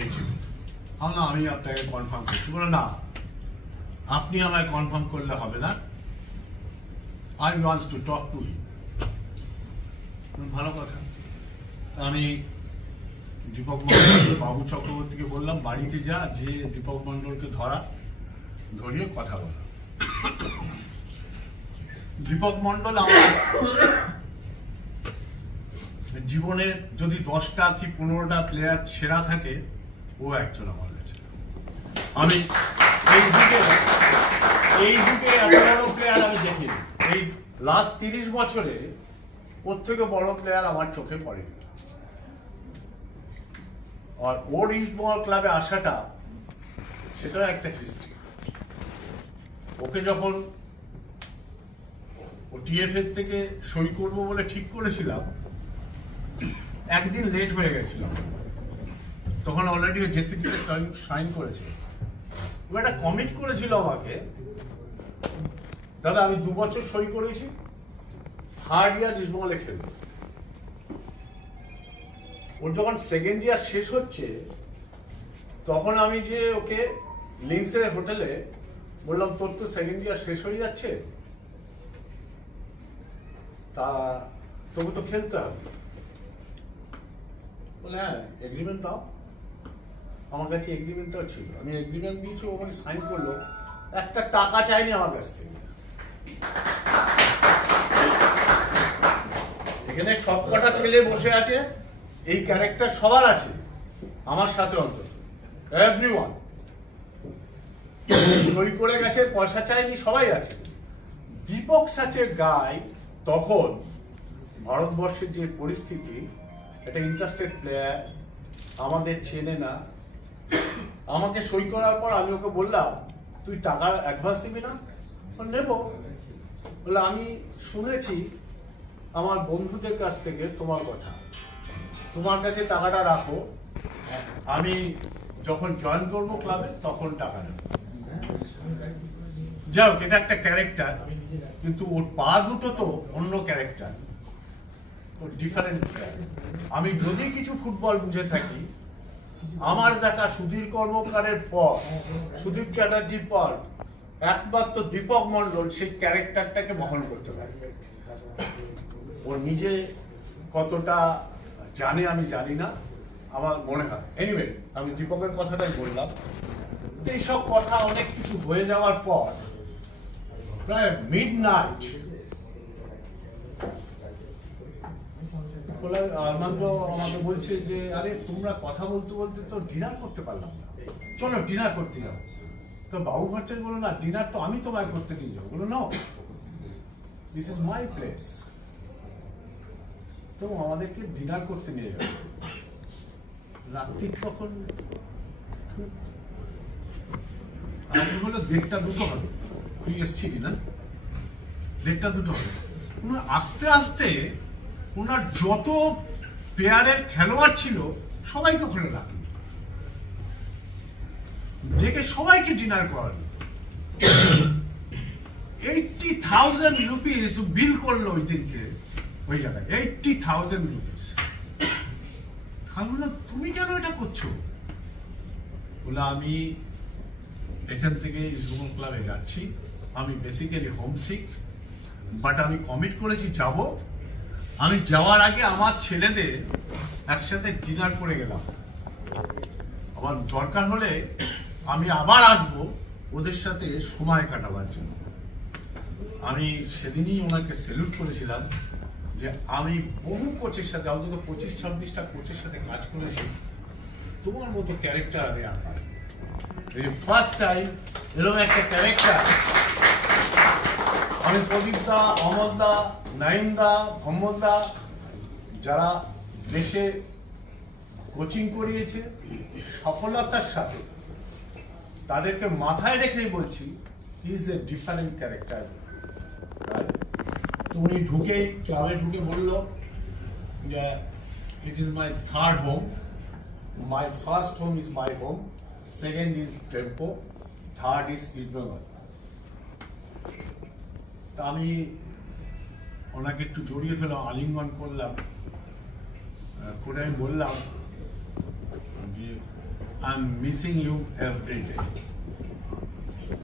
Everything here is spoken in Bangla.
এই টিভি। না, আমি আপনাকে কনফার্ম করছি। বলো না, আপনি আমায় কনফার্ম করলে হবে না, I wants to talk to him. ভালো কথা। আমি দীপক মন্ডল বাবু চক্রবর্তীকে বললাম বাড়িতে যা, যে দীপক মন্ডলকে ধরিয়ে কথা বলা। দীপক মন্ডল আমার জীবনে যদি 10টা কি 15টা প্লেয়ার সেরা থাকে, ও একজন আমার কাছে। আমি এই যুগে এত বড় প্লেয়ার আমি দেখিনি। এই লাস্ট 30 বছরে ওর থেকে বড় প্লেয়ার আমার চোখে পড়েনি। আর ওর ইস্টবেঙ্গল ক্লাবে আসাটা, সেটাও একটা হিস্ট্রি। ওকে যখন ও টিএফএ থেকে সই করবো বলে ঠিক করেছিলাম, একদিন লেট হয়ে গেছিলাম। তখন অলরেডি ও জেসিটিতে সাইন করেছে। ও একটা কমিট করেছিল আমাকে, দাদা আমি 2 বছর সই করেছি, 3rd ইয়ার ইস্টবেঙ্গলে খেলবো। ওর যখন 2nd ইয়ার শেষ হচ্ছে, তখন আমি যে ওকে লিন্সের হোটেলে বললাম, তোর তো 2nd ইয়ার শেষ হয়ে যাচ্ছে, তা তোকে তো খেলতে হবে। বলে হ্যাঁ, এগ্রিমেন্ট দাও। আমার কাছে এগ্রিমেন্টটাও ছিল, আমি এগ্রিমেন্ট দিয়েছি, ও আমাকে সাইন করলো। একটা টাকা চাইনি আমার কাছ থেকে। এখানে সবকটা ছেলে বসে আছে, এই ক্যারেক্টার সবার আছে, আমার সাথে অন্তত এভরিওয়ান সই করে গেছে, পয়সা চাইনি, সবাই আছে। দীপক সাচের গাই তখন ভারতবর্ষের যে পরিস্থিতি, একটা ইন্টারেস্টেড প্লেয়ার, আমাদের চেনে না। আমাকে সই করার পর আমি ওকে বললাম, তুই টাকার অ্যাডভান্স দিবি না? নেব। বলে আমি শুনেছি আমার বন্ধুদের কাছ থেকে তোমার কথা, তোমার কাছে টাকাটা রাখো, আমি যখন জয়েন করবো ক্লাবে তখন টাকা নেব। যাই হোক, এটা একটা ক্যারেক্টার, কিন্তু ওর পা দুটো তো অন্য ক্যারেক্টার, ওর ডিফারেন্ট। আমি যদি কিছু ফুটবল বুঝে থাকি, আমার দেখা সুধীর কর্মকারের পর, সুদীপ চ্যাটার্জির পর একমাত্র দীপক মন্ডল সেই ক্যারেক্টারটাকে বহন করতে পারে। ওর নিজে কতটা জানে আমি জানি না, আমার মনে হয়। এনিওয়ে, আমি দীপকের কথাটাই বললাম। এইসব কথা অনেক কিছু হয়ে যাওয়ার পর প্রায় মিডনাইট আরমান্ডো আমাকে বলছে যে, আরে তোমরা কথা বলতে বলতে তো ডিনার করতে পারলাম না, চলো ডিনার করতে যাও। তো বাবু ভট্টাচার্য বললো, না ডিনার তো আমি তোমায় করতে নিয়ে যাবো। বললো, no, this is my place, তো আমাদেরকে ডিনার করতে নিয়ে যাবে। রাত্রি তখন আমি বললো 1:30-2 হবে, তুই এসছিলি না, 1:30-2 হবে। আস্তে আস্তে ওনার যত প্লেয়ারের খেলোয়াড় ছিল সবাইকে ওখানে রাখলো, ডেকে সবাইকে ডিনার করালো। 80,000 রুপিস বিল করলো ওই দিনকে ওই জায়গায়, 80,000 রুপিস। আমি বললাম, তুমি কেন এটা করছো? বলে, আমি এখান থেকে ইস্টবেঙ্গল ক্লাবে যাচ্ছি, আমি বেসিক্যালি হোমসিক, বাট আমি কমিট করেছি যাব। আমি যাওয়ার আগে আমার ছেলেদের একসাথে ডিনার করে গেলাম, আমার দরকার হলে আমি আবার আসব ওদের সাথে সময় কাটাবার জন্য। আমি সেদিনই ওনাকে স্যালুট করেছিলাম যে আমি বহু কোচের সাথে, অন্তত 25-26টা কোচের সাথে কাজ করেছি, তোমার মতো ক্যারেক্টার আমি আঁকার ফার্স্ট টাইম এরকম একটা ক্যারেক্টার। আমি প্রদীপদা, অমরদা, নাইমদা, ভম্বলদা, যারা দেশে কোচিং করিয়েছে সফলতার সাথে, তাদেরকে মাথায় রেখেই বলছি, he is a different character. তো উনি ঢুকেই ক্লাবে ঢুকে বলল যে, it is my third home, my first home is my home, second is tempo, third is East Bengal. তা আমি ওনাকে একটু জড়িয়ে ধরলাম, আলিঙ্গন করলাম, করে আমি বললাম যে I'm missing you every day.